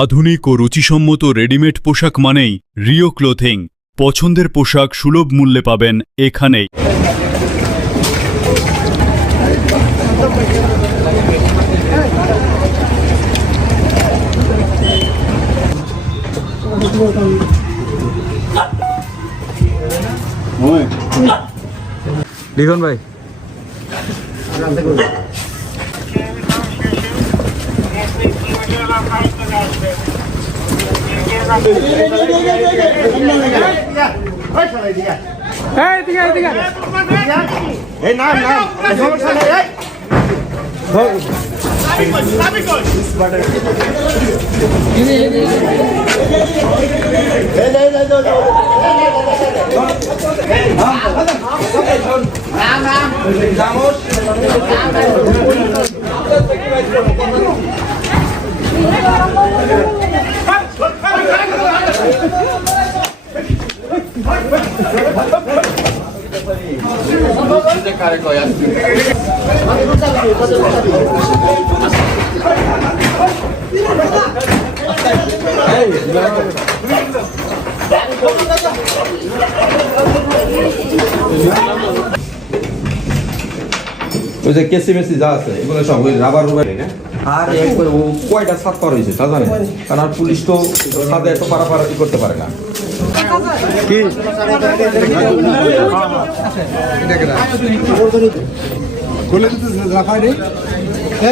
আধুনিক ও রুচিসম্মত রেডিমেড পোশাক মানেই রিও ক্লোথিং। পছন্দের পোশাক সুলভ মূল্যে পাবেন এখানেই। লিখন ভাই ওই যে কেসি মেসি যা আছে এগুলো সব ওই রাবার রুবার না আর একবার ও কয়টা ছাদ পার হয়েছে তা জানেন, কারণ আর পুলিশ তো ছাদে এত পারাপারি করতে পারে না। কি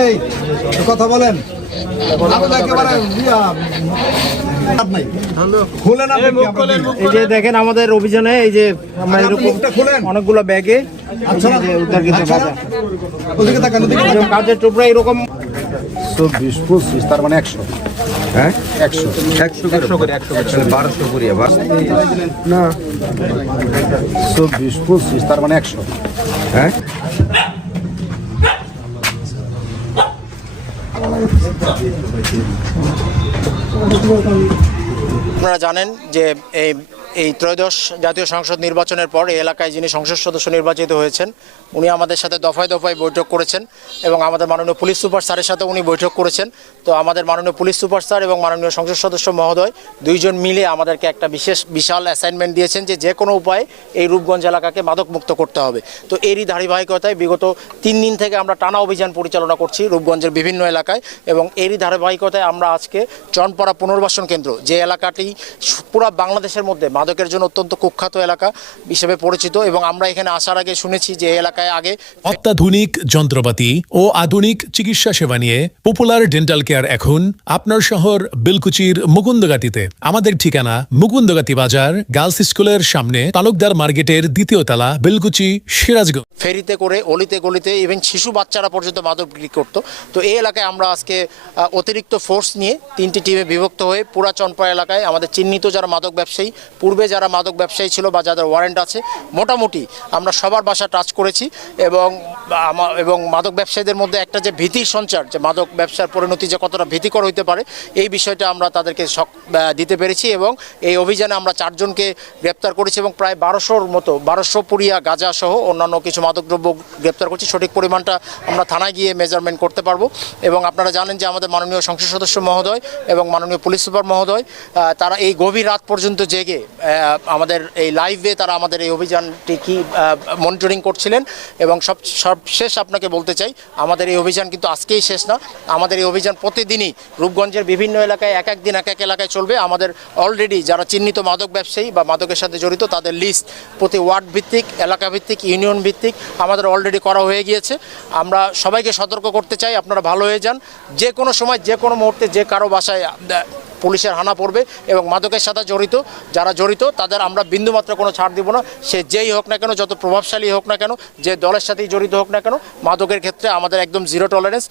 এই কথা বলেন এই যে দেখেন আমাদের অভিযানে এই যে আমরা এরকম অনেকগুলো ব্যাগে কাজের টুকরা এরকম 24-25 তার মানে 100। হ্যাঁ 100 করে 1200 করিয়া বাস না 24-25 তার মানে 100। হ্যাঁ আপনারা জানেন যে এই ত্রয়োদশ জাতীয় সংসদ নির্বাচনের পর এই এলাকায় যিনি সংসদ সদস্য নির্বাচিত হয়েছেন উনি আমাদের সাথে দফায় দফায় বৈঠক করেছেন এবং আমাদের মাননীয় পুলিশ সুপার স্যারের সাথে উনি বৈঠক করেছেন। তো আমাদের মাননীয় পুলিশ সুপার স্যার এবং মাননীয় সংসদ সদস্য মহোদয় দুইজন মিলে আমাদেরকে একটা বিশাল অ্যাসাইনমেন্ট দিয়েছেন যে কোনো উপায়ে এই রূপগঞ্জ এলাকাকে মাদকমুক্ত করতে হবে। তো এরই ধারাবাহিকতায় বিগত 3 দিন থেকে আমরা টানা অভিযান পরিচালনা করছি রূপগঞ্জের বিভিন্ন এলাকায় এবং এরই ধারাবাহিকতায় আমরা আজকে চনপাড়া পুনর্বাসন কেন্দ্র, যে এলাকাটি পুরো বাংলাদেশের মধ্যে মাদকের জন্য অত্যন্ত কুখ্যাত এলাকা হিসেবে পরিচিত, এবং আমরা এখানে আসার আগে শুনেছি যে এলাকায় আগে অত্যাধুনিক যন্ত্রপাতি ও আধুনিক চিকিৎসা সেবা নিয়ে পপুলার ডেন্টাল কেয়ার এখন আপনার শহর বেলকুচির মুকুন্দগাতিতে। আমাদের ঠিকানা মুকুন্দগাতি বাজার, গার্লস স্কুলের সামনে, তালুকদার মার্কেটের 2য় তলা, বেলকুচি, সিরাজগঞ্জ। ফেরিতে করে অলিতে গলিতে ইভেন শিশু বাচ্চারা পর্যন্ত মাদক বিক্রি করতো। তো এই এলাকায় আমরা আজকে অতিরিক্ত ফোর্স নিয়ে 3টি টিমে বিভক্ত হয়ে পুরা চনপাড়া এলাকায় আমাদের চিহ্নিত যারা মাদক ব্যবসায়ী, পূর্বে যারা মাদক ব্যবসায়ী ছিল বা যাদের ওয়ারেন্ট আছে, মোটামুটি আমরা সবার বাসা টাচ করেছি এবং মাদক ব্যবসায়ীদের মধ্যে একটা যে ভীতির সঞ্চার, যে মাদক ব্যবসার পরিণতি যে কতটা ভীতিকর হইতে পারে এই বিষয়টা আমরা তাদেরকে দিতে পেরেছি এবং এই অভিযানে আমরা 4 জনকে গ্রেপ্তার করেছি এবং প্রায় 1200-র মতো 1200 পুরিয়া গাঁজা সহ অন্যান্য কিছু মাদকদ্রব্য গ্রেপ্তার করছি। সঠিক পরিমাণটা আমরা থানায় গিয়ে মেজারমেন্ট করতে পারবো। এবং আপনারা জানেন যে আমাদের মাননীয় সংসদ সদস্য মহোদয় এবং মাননীয় পুলিশ সুপার মহোদয় তারা এই গভীর রাত পর্যন্ত জেগে আমাদের এই লাইভে তারা আমাদের এই অভিযানটি কি মনিটরিং করছিলেন। এবং সবশেষ আপনাকে বলতে চাই, আমাদের এই অভিযান কিন্তু আজকেই শেষ না। আমাদের এই অভিযান প্রতিদিনই রূপগঞ্জের বিভিন্ন এলাকায় এক এক দিন এক এক এলাকায় চলবে। আমাদের অলরেডি যারা চিহ্নিত মাদক ব্যবসায়ী বা মাদকের সাথে জড়িত তাদের লিস্ট প্রতি ওয়ার্ড ভিত্তিক, এলাকা ভিত্তিক, ইউনিয়ন ভিত্তিক আমাদের অলরেডি করা হয়ে গিয়েছে। আমরা সবাইকে সতর্ক করতে চাই, আপনারা ভালো হয়ে যান। যে কোনো সময় যে কোনো মুহূর্তে যে কারো বাসায় পুলিশের হানা পড়বে এবং মাদকের সাথে যারা জড়িত তাদের আমরা বিন্দুমাত্র কোনো ছাড় দিব না। সে যেই হোক না কেন, যত প্রভাবশালী হোক না কেন, যে দলের সাথেই জড়িত হোক না কেন, মাদকের ক্ষেত্রে আমাদের একদম 0 টলারেন্স।